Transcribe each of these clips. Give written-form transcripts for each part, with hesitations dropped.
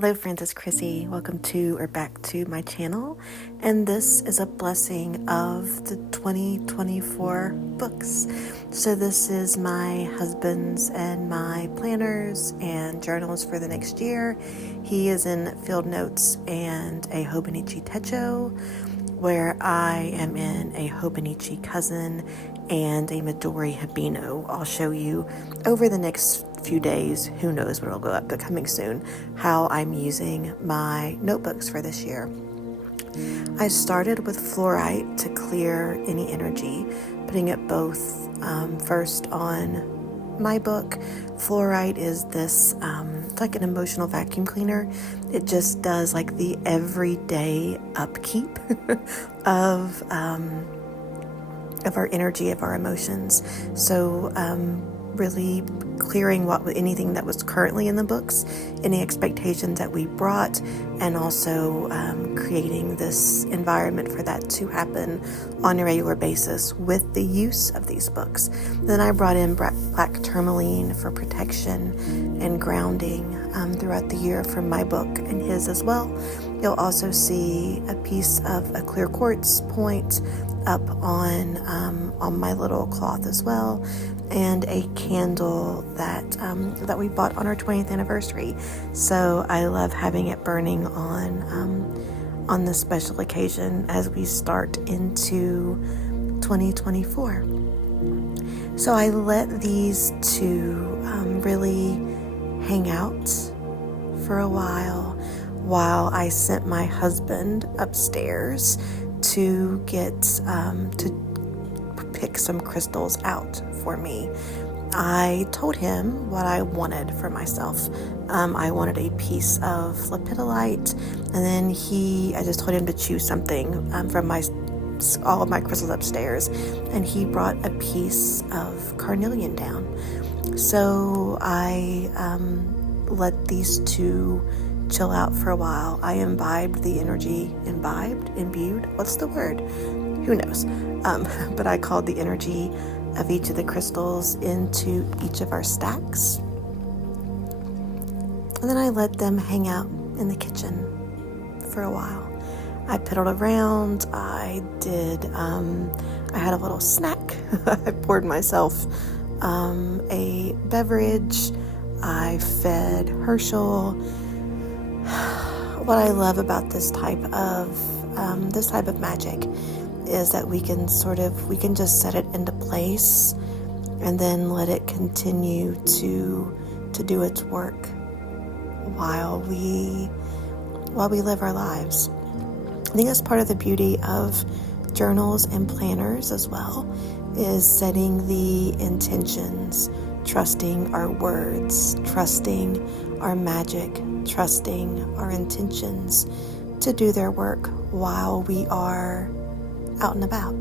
Hello friends, it's Chrissy. Welcome to or back to my channel, and this is a blessing of the 2024 books. So this is my husband's and my planners and journals for the next year. He is in Field Notes and a Hobonichi Techo, where I am in a Hobonichi Cousin and a Midori Habino. I'll show you over the next few days, who knows what will go up, but coming soon, how I'm using my notebooks for this year. I started with fluorite to clear any energy, putting it both first on my book. Fluorite is this, it's like an emotional vacuum cleaner. It just does like the everyday upkeep of our energy, of our emotions. So really clearing anything that was currently in the books, any expectations that we brought, and also creating this environment for that to happen on a regular basis with the use of these books. Then I brought in black tourmaline for protection and grounding throughout the year from my book and his as well. You'll also see a piece of a clear quartz point up on my little cloth as well, and a candle that we bought on our 20th anniversary. So I love having it burning on this special occasion as we start into 2024. So I let these two really hang out for a while I sent my husband upstairs to get to pick some crystals out for me. I told him what I wanted for myself. I wanted a piece of lepidolite, and then I just told him to choose something from all of my crystals upstairs, and he brought a piece of carnelian down. So I let these two chill out for a while. I imbibed the energy, imbued, what's the word? Who knows? But I called the energy of each of the crystals into each of our stacks. And then I let them hang out in the kitchen for a while. I piddled around. I had a little snack. I poured myself a beverage. I fed Herschel. What I love about this type of magic is that we can just set it into place and then let it continue to do its work while we live our lives. I think that's part of the beauty of journals and planners as well, is setting the intentions, trusting our words, trusting our magic, trusting our intentions to do their work while we are out and about.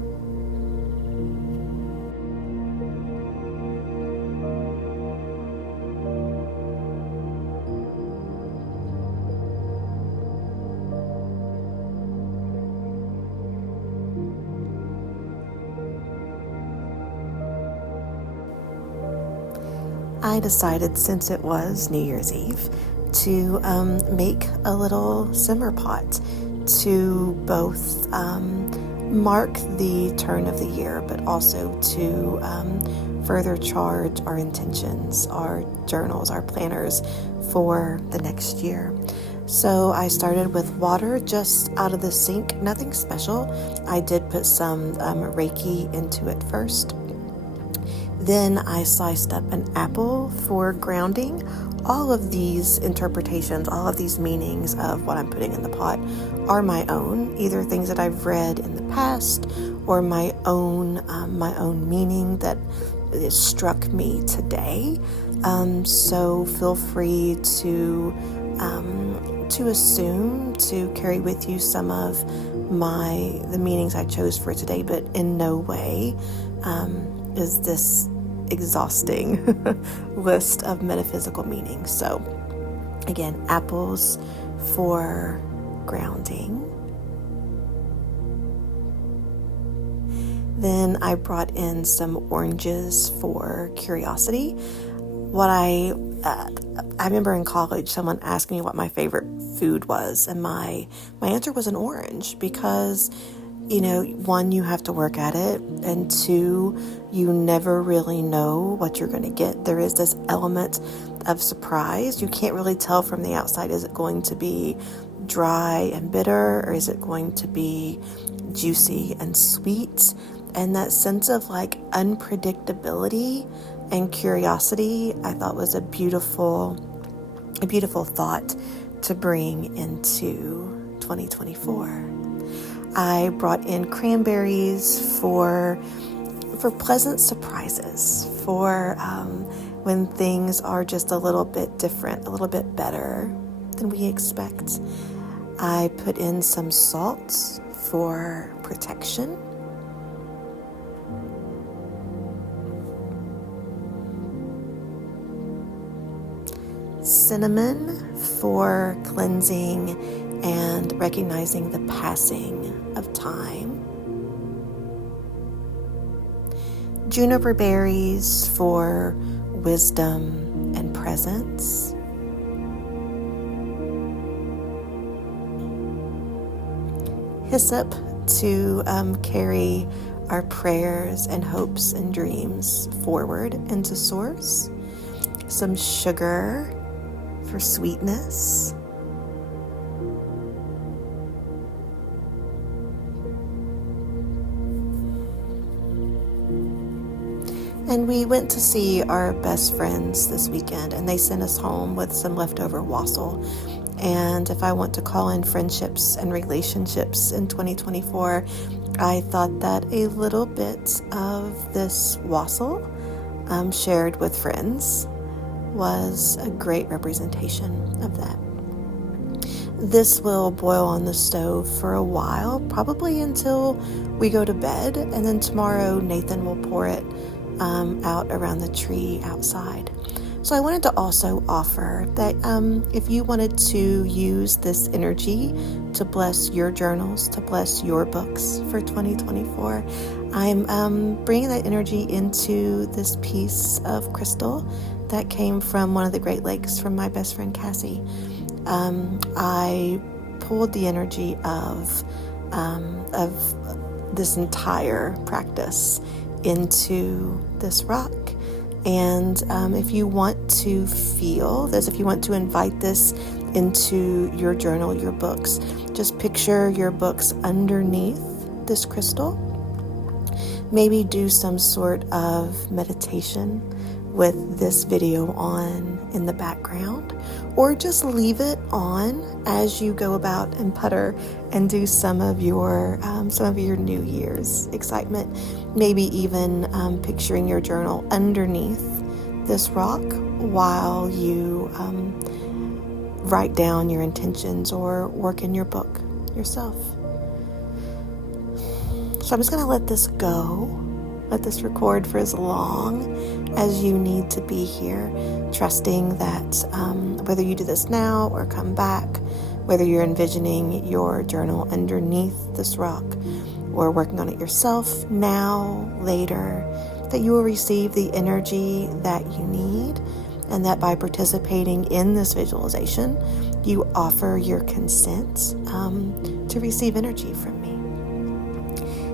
I decided, since it was New Year's Eve, to make a little simmer pot to both mark the turn of the year, but also to further charge our intentions, our journals, our planners for the next year. So I started with water just out of the sink, nothing special. I did put some Reiki into it first. Then I sliced up an apple for grounding. All of these interpretations, all of these meanings of what I'm putting in the pot are my own, either things that I've read in the past or my own meaning that struck me today. So feel free to assume, to carry with you some of the meanings I chose for today, but in no way is this exhausting list of metaphysical meanings. So again, apples for grounding. Then I brought in some oranges for curiosity. What I I remember in college someone asked me what my favorite food was, and my answer was an orange because, one, you have to work at it, and two, you never really know what you're going to get. There is this element of surprise. You can't really tell from the outside. Is it going to be dry and bitter, or is it going to be juicy and sweet? And that sense of like unpredictability and curiosity, I thought was a beautiful thought to bring into 2024. I brought in cranberries for pleasant surprises, for when things are just a little bit different, a little bit better than we expect. I put in some salt for protection. Cinnamon for cleansing and recognizing the passing of time. Juniper berries for wisdom and presence. Hyssop to carry our prayers and hopes and dreams forward into Source. Some sugar for sweetness. And we went to see our best friends this weekend, and they sent us home with some leftover wassail. And if I want to call in friendships and relationships in 2024, I thought that a little bit of this wassail shared with friends was a great representation of that. This will boil on the stove for a while, probably until we go to bed, and then tomorrow Nathan will pour it out around the tree outside. So I wanted to also offer that if you wanted to use this energy to bless your journals, to bless your books for 2024, I'm bringing that energy into this piece of crystal that came from one of the Great Lakes from my best friend Cassie. I pulled the energy of this entire practice into this rock. And if you want to feel this, if you want to invite this into your journal, your books, just picture your books underneath this crystal. Maybe do some sort of meditation with this video on in the background, or just leave it on as you go about and putter and do some of your New Year's excitement. Maybe even picturing your journal underneath this rock while you write down your intentions or work in your book yourself. So I'm just going to let this go. Let this record for as long as you need to be here, trusting that whether you do this now or come back, whether you're envisioning your journal underneath this rock or working on it yourself now, later, that you will receive the energy that you need, and that by participating in this visualization, you offer your consent to receive energy from me.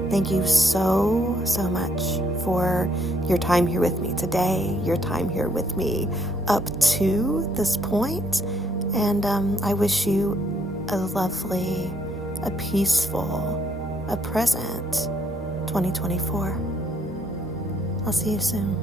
Thank you so much for your time here with me today, your time here with me up to this point. And I wish you a lovely, a peaceful, a present 2024. I'll see you soon.